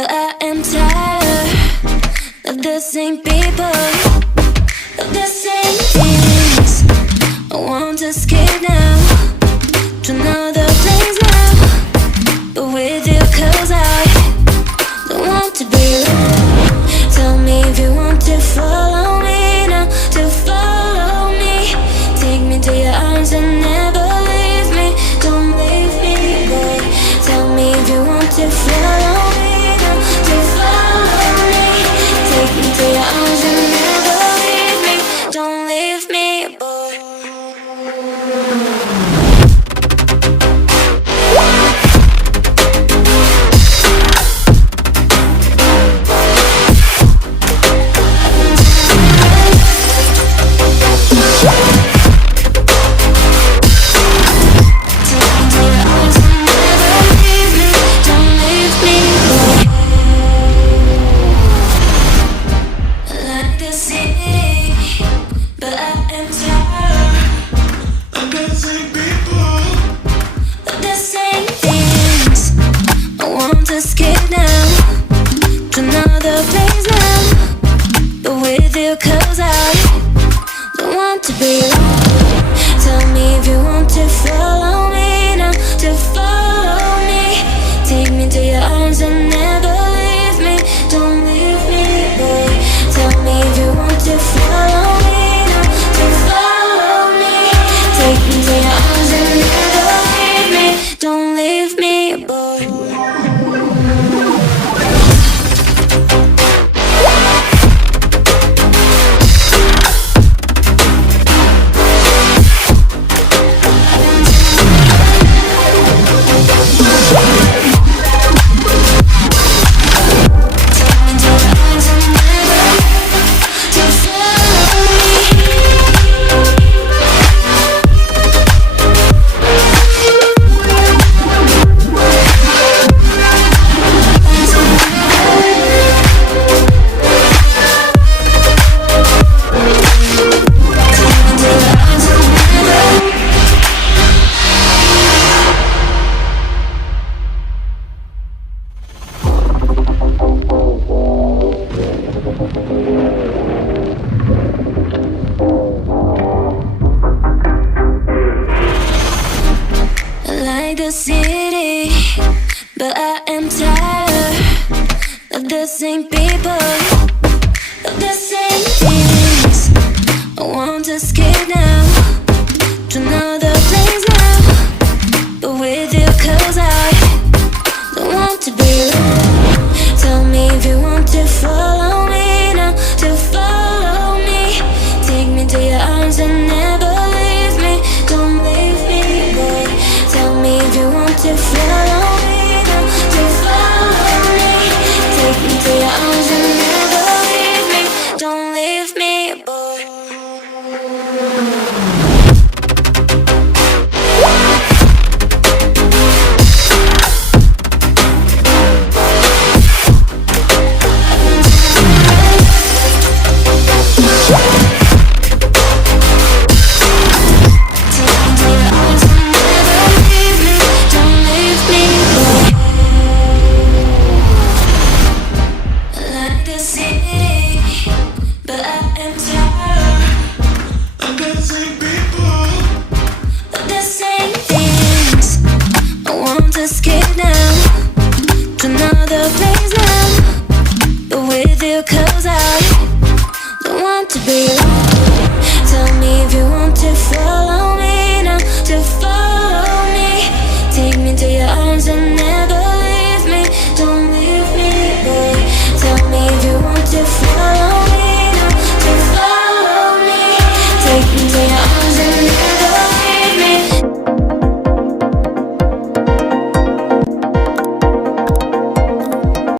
but I am tired of the same people, of the same things. I want to escape now to another place now, but with you, 'cause I don't want to be alone. Tell me if you want to follow me now, to follow me. Take me to your arms and never leave me. Don't leave me, boy. Tell me if you want to follow me now, to follow me. Take me to your arms and never leave me. Don't leave me, boy. To know